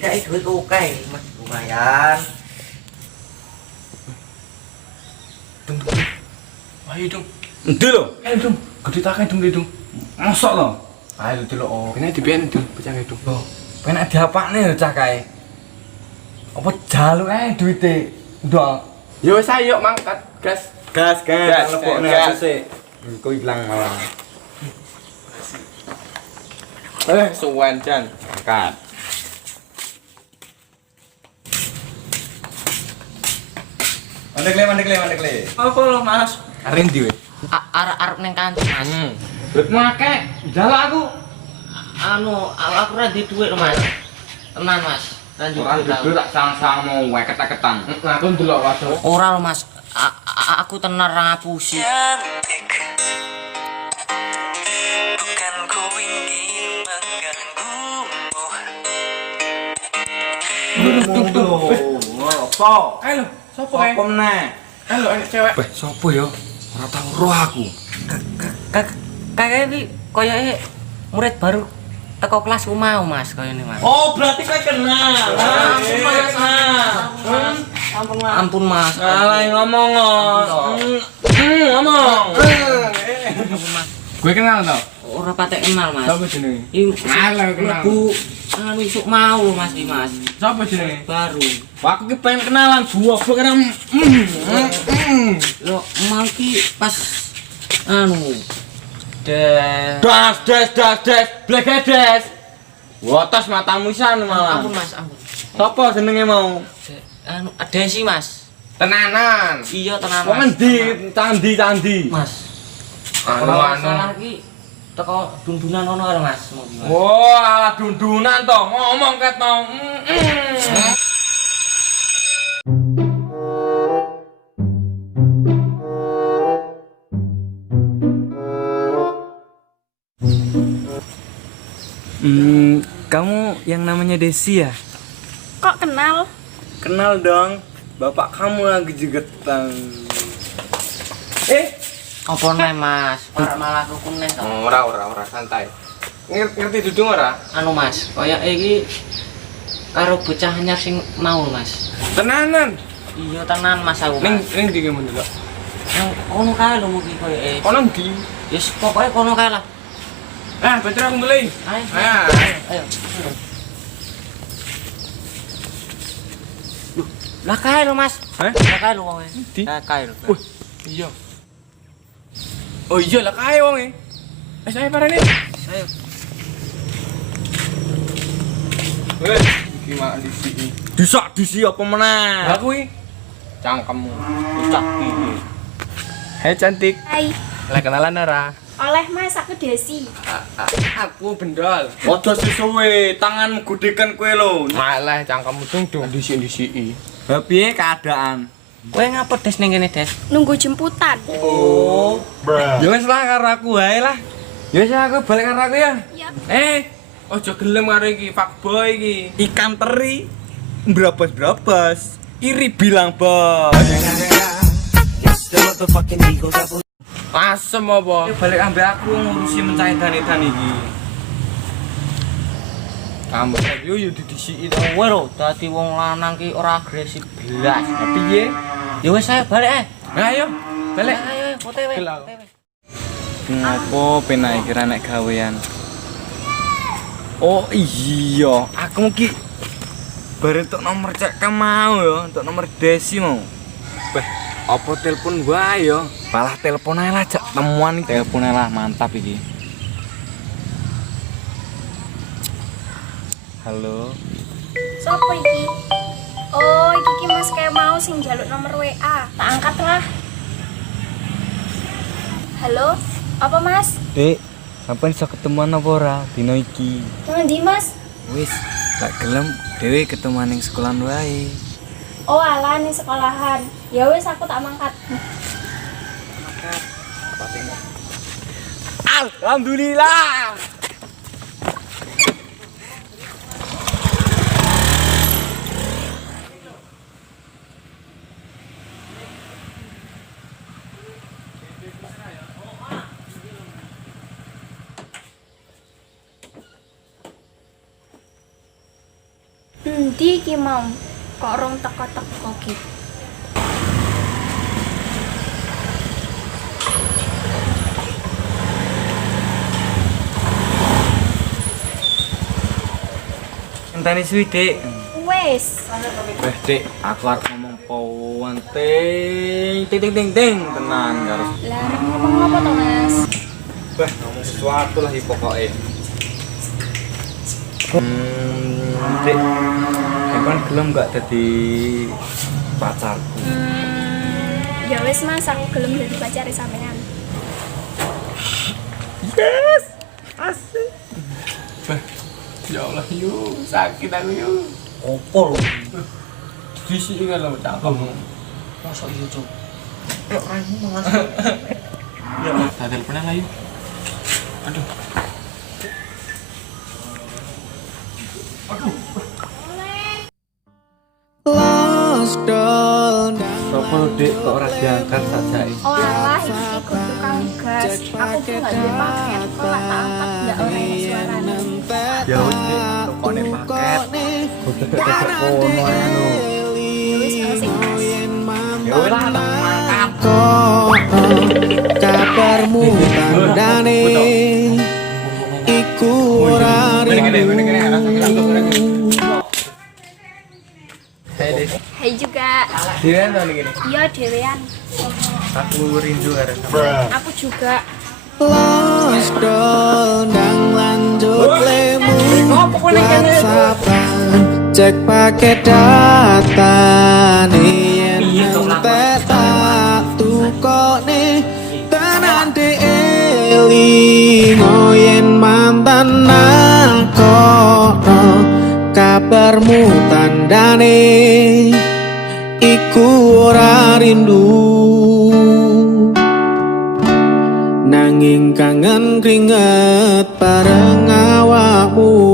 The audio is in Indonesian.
kayak duit oke, Mas. Lumayan. Ayo dong. Endi lho? Ayo dong. Gede tak dong dong. Mosok lho. Ayo dulu oh. Kene dibiyen dong bocah dong. Lho, penak diapakne lho cah kae. Apa jaluk ae duite? Ndol. Yo wis ayo mangkat, gas. Gas, Gas, lebokne gas. sik. Engko ilang malah. Suwen jan. Angkat. Mandek le. Apa lo, Mas? Rendi we. Arep ning kantin Mas. Duitmu akeh. Jaluk aku. Aku ora di dhuwit Mas. Tenan Mas. Lanjut Ora dudu tak sang-sang mau wae ketek-ketan. Aku ndelok waduh. Ora lho Mas. Aku tenan ra ngapusi. Bukan ku ingin mengganggumu. Apa? Ayo, sopo kae? Apa meneh? Ayo enek cewek. Beh, sopo ya? Ora tau roh aku. Kayak iki koyoke murid baru teko kelasku mau Mas koyone Mas. Oh, berarti kowe kenal. Ampun Mas. Alah ngomong. Ngomong. Gue kenal tau. Ora patek kenal Mas. Sopo jenenge? Iki Alah kenal. Bu isuk mau lho Mas iki Mas. Sopo jenenge? Baru. Aku ki pengen kenalan buah kira Lho mau ki pas des. das blegedes. Wotos matamu isan malah. Ampun Mas, ampun. Sapa jenenge mau? Desi Mas. Tenanan. Iya tenan Wong Mas. endi candi? Mas. Anu. Masalah iki teko dundunan ono karo Mas. Wah, dundunan to, ngomong ket mau. Kamu yang namanya Desi ya? Kok kenal? Kenal dong. Bapak kamu lagi jegetan. Apa nih Mas? Ora malah rukun nih to. Ora santai. Ngerti dudung ora? Anu Mas, kaya iki karo bocah anyar sing mau Mas. Tenanan. Iya tenan Mas aku. Ning Mas. ning ndi ki mendelok? Yang kono kae lho mugi koyo Kono ndi? Yes, pokoke kono kae lah. Bentar aku mulai. Ayo. Ayo. Ayo. Lah kae lho Mas. Hah? Lah kae lho wong e. Di? Lah kae lho. Iya. Oh iya lah kae wong e. Wis ae parane. Ayo. Wes, iki mak disiki. Disi apa meneh? Lah kuwi cangkemmu. Ucap iki. Hai cantik. Hai. Lah kenalan ora? Oleh Mas, aku Desi. Aku bendol. Ojo suwe, tanganmu godekan kowe lho. Malah cangkemmu dung disik-disiki. Lah piye keadaan? Kowe ngapa des ning kene des? Nunggu jemputan. Ya wis lah karo aku wae lah. Ya wis aku balik karo aku ya. Iya. Ojo gelem karo iki fuckboy iki. Ikan teri berabas-berabas. Iri bilang bos. Asem apa? Balik ambek aku ngurusi mencari dan iki. Kamu yo didisiki to. Kowe lho dadi wong lanang ki ora agresif belas. Piye? Ya wis ayo balik ae. Ayo, balik. Ayo, OTW. Kelau. Ngopo penak iki ra nek gawean? Oh iya, aku ki bare entuk nomor cek mau ya, entuk nomor Desi mau. Beh, apa telepon wae ya? Malah telepon ae lah, jak temuan iki. Telepon ae lah, mantap iki. Halo. Sopo iki? Oh, iki ki Mas kayak mau sing njaluk nomor WA. Tak angkat lah. Halo, apa Mas? Dek, sampean iso ketemuan apa ora dino iki? Nang ndi Mas? Wis, lak gelem dhewe ketemuan ning sekolahan wae. Oh, alah ning sekolahan. Ya wis aku tak mangkat. Alhamdulillah. Endi iki mau? Kok rong teko-teko ki? Enteni suwi, Dik. Wes. Weh, Dik, aku arep ngomong pawon ting ting ting ting ting tenan karo. Lah arep ngomong apa to, Mas? Weh, ngomong sesuatu lah iki pokoke. Dik, kan gelem gak dadi pacarku. Ya wes Mas, aku gelem dadi pacare sampean. Ya Allah yuk, sakit aku yuk. Opo lho? Disi kan lo cakep. Mosok iya, Cuk. Lek raimu Mas. Tak teleponan lah yuk. Aduh. Sopo Dik kok ora diangkat sajake? Oh alah, iki ikut tukang gas. Aku tuh gak duwe paket, kok gak tak angkat gak oleh suarane. Ya wis Dik, tokone paket. Kudu kono ae no. Ya wis asik Mas. Ya wis lah mangkat. Kabarmu tandane iku ora Hei Dik, Hai juga. dhewean to iki. Iya dhewean. Aku rindu karo sampeyan. Aku juga. Los dondang lanjut lemu WhatsAppan cek pakai data nih yang tak tukone tenan dielingo yen mantan nakono kabarmu tandane iku ora rindu nanging kangen keringet bareng awakmu